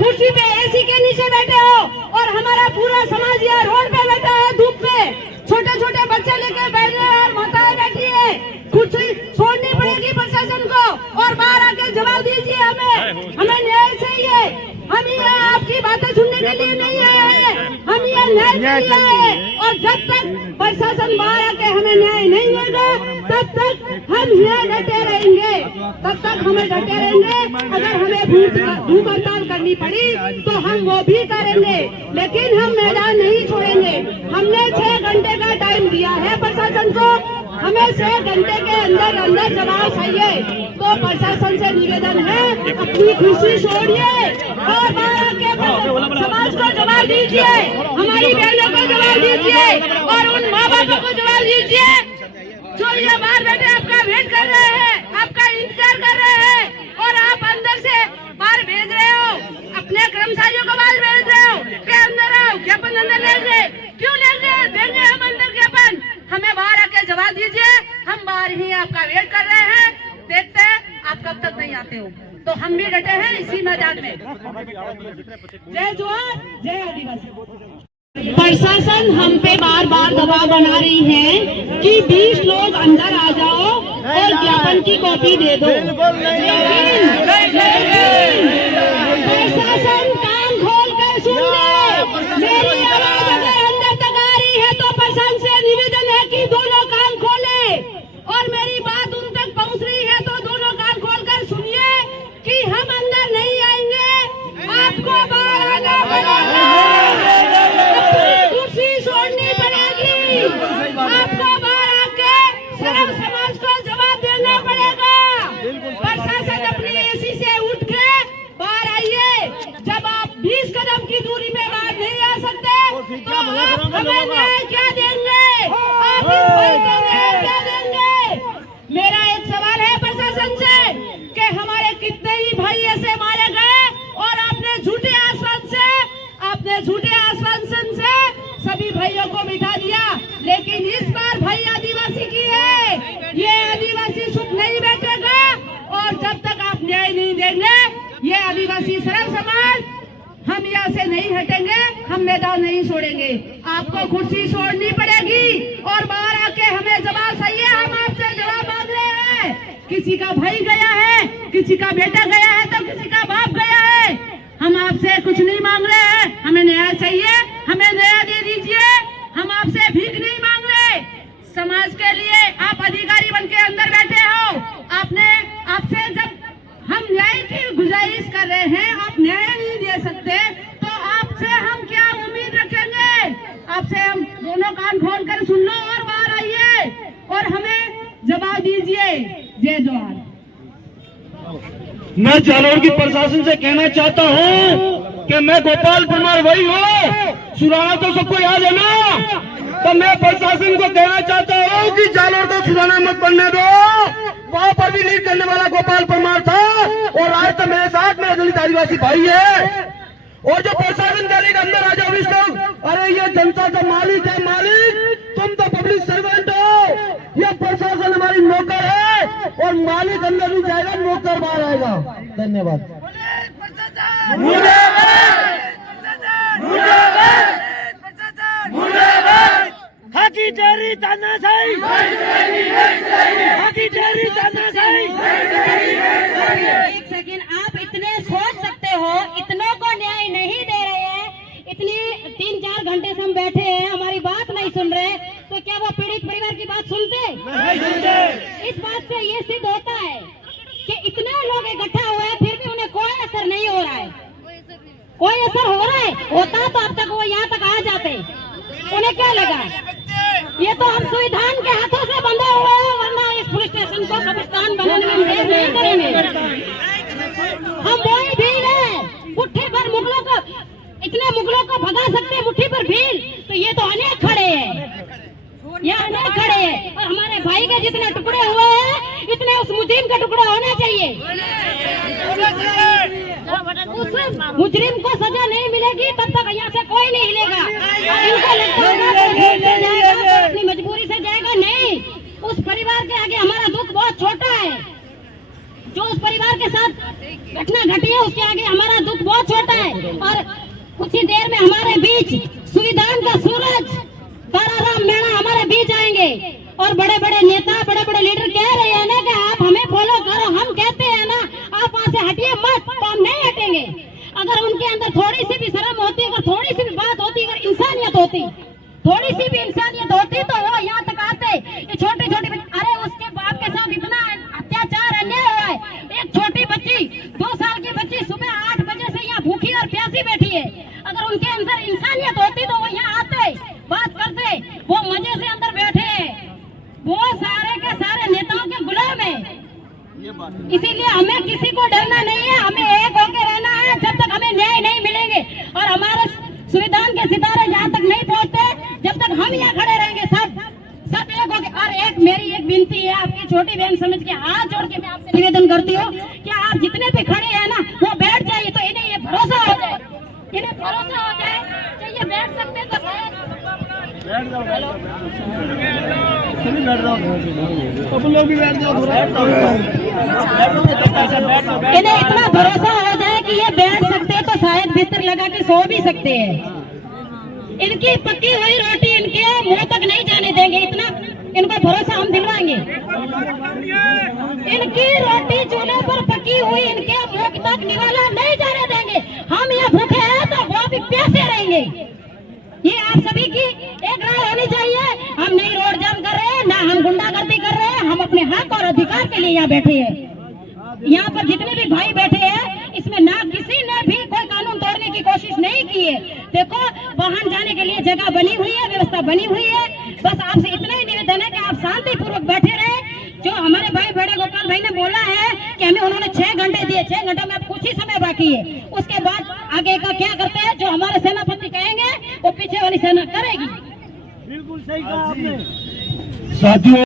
कुर्सी पे एसी के नीचे बैठे हो और हमारा पूरा समाज यहाँ रोड पे बैठा है धूप में, छोटे छोटे बच्चे लेके बैठे हैं और माताएं बैठी है। कुर्सी छोड़नी पड़ेगी प्रशासन को और बाहर आके जवाब दीजिए। हमें न्याय चाहिए। हम यहाँ आपकी बातें सुनने के लिए नहीं आए हैं, हम यहाँ न्याय के लिए आए हैं। और जब तक प्रशासन बाहर आके हमें न्याय नहीं देगा तब तक हम यहाँ डटे रहेंगे, अगर हमें भूख हड़ताल करनी पड़ी तो हम वो भी करेंगे, लेकिन हम मैदान नहीं छोड़ेंगे। हमने 6 घंटे का टाइम दिया है प्रशासन को, हमें 6 घंटे के अंदर जवाब चाहिए। तो प्रशासन से निवेदन है, अपनी खुशी छोड़िए और बाहर के समाज को जवाब दीजिए, हमारी बहनों को जवाब दीजिए और उन माँ बापों को जवाब दीजिए जो ये बाहर बैठे आपका वेट कर रहे हैं, आपका इंतजार कर रहे हैं और आप अंदर से बाहर भेज रहे हो, अपने कर्मचारियों को बाहर भेज रहे हो कि अंदर आओ, ज्ञापन अंदर लेंगे। क्यों लेंगे? देंगे हम अंदर ज्ञापन। हमें बाहर आके जवाब दीजिए, हम बाहर ही आपका वेट कर रहे हैं, देखते हैं आप कब तक नहीं आते हो। तो हम भी डटे हैं इसी मैदान में। जय जवान जय आदिवासी। प्रशासन हम पे बार बार दबाव बना रही है कि 20 लोग अंदर आ जाओ और ज्ञापन की कॉपी दे दो, लेकिन प्रशासन कान खोल कर सुन ले। मेरी आवाज अगर अंदर तक आ रही है तो प्रशासन से निवेदन है कि दोनों कान खोले और मेरी बात उन तक पहुंच रही है तो दोनों कान खोल कर सुनिए कि हम अंदर नहीं आएंगे, आपको बाहर आना पड़ेगा, कुर्सी छोड़नी पड़ेगी, आपको बाहर आके सर्व समाज को जवाब देना पड़ेगा। प्रशासन अपनी एसी से उठ के बाहर आइए। जब आप 20 कदम की दूरी में बाहर नहीं आ सकते तो आप हमें न्याय क्या देंगे? आप इस भाई को न्याय क्या देंगे? मेरा एक सवाल है प्रशासन से कि हमारे कितने ही भाई ऐसे मारे गए और आपने झूठे आश्वासन से सभी भाइयों को बिठा दिया, लेकिन इस बार भाई आदिवासी की है, ये आदिवासी चुप नहीं बैठेगा और जब तक आप न्याय नहीं देंगे ये आदिवासी सर्व समाज हम यहाँ से नहीं हटेंगे, हम मैदान नहीं छोड़ेंगे। आपको कुर्सी छोड़नी पड़ेगी और बाहर आके हमें जवाब चाहिए। हम आपसे जवाब मांग रहे हैं। किसी का भाई गया है, किसी का बेटा गया है तो किसी का बाप गया है। हम आपसे कुछ नहीं मांग रहे हैं, हमें न्याय चाहिए, हमें न्याय दे दीजिए। हम आपसे भीख नहीं मांग रहे। समाज के लिए आप अधिकारी बन के अंदर बैठे हो, आपसे जब हम न्याय की गुजारिश कर रहे हैं, आप न्याय नहीं दे सकते तो आपसे हम क्या उम्मीद रखेंगे? आपसे हम दोनों कान खोल कर सुन लो और बाहर आइए और हमें जवाब दीजिए। जय जवान। मैं जालौर की प्रशासन से कहना चाहता हूँ कि मैं गोपाल परमार वही हूँ, सुराना तो सबको याद है ना। तो मैं प्रशासन को कहना चाहता हूँ कि जालौर को सुराना मत बनने दो। वहाँ पर भी लीड करने वाला गोपाल परमार था और आज तो मेरे साथ मेरा दलित आदिवासी भाई है। और जो प्रशासन कह रही अंदर आ जाओ 20 लोग, अरे ये जनता का मालिक है, मालिक तुम तो पब्लिक सर्वेंट हो। ये प्रशासन हमारी नौकर है और मालिक अंदर नहीं जाएगा, नौकर बाहर आएगा। धन्यवाद। खाकी तेरी तानाशाही, खाकी तेरी तानाशाही। एक सेकंड, आप इतने सोच सकते हो, इतनों को न्याय नहीं दे रहे हैं, इतनी 3-4 घंटे से हम बैठे हैं, हमारी बात नहीं सुन रहे, तो क्या वो पीड़ित परिवार की बात सुनते? नहीं सुनते। इस बात से ये सिद्ध होता है कि इतने लोग इकट्ठा हुए हैं फिर भी उन्हें कोई असर नहीं हो रहा है। कोई असर हो रहा है, होता तो अब तक वो यहाँ तक आ जाते। उन्हें क्या लगा? ये तो हम संविधान के हाथों से बंधे हुए हैं, वरना इस पुलिस स्टेशन को कब्रिस्तान बनाने में देर नहीं करेंगे। हम वही भीड़ है, मुट्ठी भर मुगलों को, इतने मुगलों को भगा सकते मुट्ठी भर भीड़, तो ये तो अनेक खड़े हैं, ये अनेक खड़े हैं। और हमारे भाई के जितने टुकड़े हुए हैं इतने उस मुजरिम का टुकड़ा होना चाहिए। उस मुजरिम को सजा नहीं मिलेगी तब तक यहाँ से कोई नहीं हिलेगा। इनको लगता है अपनी मजबूरी से जाएगा, नहीं। उस परिवार के आगे हमारा दुख बहुत छोटा है। जो उस परिवार के साथ घटना घटी है उसके आगे हमारा दुख बहुत छोटा है। और कुछ ही देर में हमारे बीच संविधान का सूरज ताराराम मीणा हमारे बीच आएंगे और बड़े बड़े नेता बड़े बड़े लीडर कह रहे हैं ना कि आप हमें फॉलो करो, हम कहते हैं ना आप वहाँ से हटिए मत, तो हम नहीं हटेंगे। अगर उनके अंदर थोड़ी सी भी शर्म होती, अगर थोड़ी सी भी बात होती, अगर इंसानियत होती, थोड़ी सी भी इंसानियत होती तो वो यहाँ तक आते। ये छोटे छोटे अरे उसके बाप के साथ इतना अत्याचार अन्याय हुआ है। एक छोटी बच्ची 2 साल की बच्ची सुबह 8 बजे से यहाँ भूखी और प्यासी बैठी है। अगर उनके अंदर इंसानियत होती तो वो यहाँ आते, बात करते। वो मजे से अंदर बैठे हैं, वो सारे के सारे नेताओं के गुलाम है। इसीलिए हमें किसी को डरना नहीं है, हमें एक होकर रहना है जब तक हमें न्याय नहीं मिलेंगे। और हमारे संविधान के सितारे जहाँ तक नहीं पहुँचते, जब तक हम यहाँ खड़े रहेंगे सब एक होके। और एक मेरी एक विनती है, आपकी छोटी बहन समझ के हाथ जोड़ के मैं आपसे निवेदन करती हूँ कि आप जितने भी खड़े हैं ना वो बैठ जाइए, तो इन्हें ये भरोसा हो जाए, इन्हें भरोसा हो जाए कि ये बैठ सकते तो अपन लोग भी बैठ जाओ, इन्हें इतना भरोसा हो जाए कि ये बैठ सकते तो शायद बिस्तर लगा के सो भी सकते हैं। इनकी पकी हुई रोटी इनके मुंह तक नहीं जाने देंगे, इतना इनको भरोसा हम दिलवाएंगे। इनकी रोटी चूल्हे पर पकी हुई इनके मुंह तक निवाला नहीं जाने देंगे। हम यहाँ भूखे हैं तो वो भी प्यासे रहेंगे। ये आप सभी की एक राय होनी चाहिए। हम नहीं रोड जाम कर रहे हैं, ना हम गुंडागर्दी कर रहे हैं, हम अपने हक और अधिकार के लिए यहाँ बैठे हैं। यहाँ पर जितने भी भाई बैठे हैं इसमें ना किसी ने भी कोई कानून तोड़ने की कोशिश नहीं की है। देखो वाहन जाने के लिए जगह बनी हुई है, व्यवस्था बनी हुई है। बस आपसे इतना ही निवेदन है कि आप शांतिपूर्वक बैठे रहे। जो हमारे भाई बड़े गोपाल भाई ने बोला है कि हमें उन्होंने 6 घंटे दिए, 6 घंटे में अब कुछ ही समय बाकी है, उसके बाद आगे का क्या करते हैं जो हमारे सेनापति कहेंगे वो पीछे वाली सेना करेगी। बिल्कुल सही कहा आपने। साथियों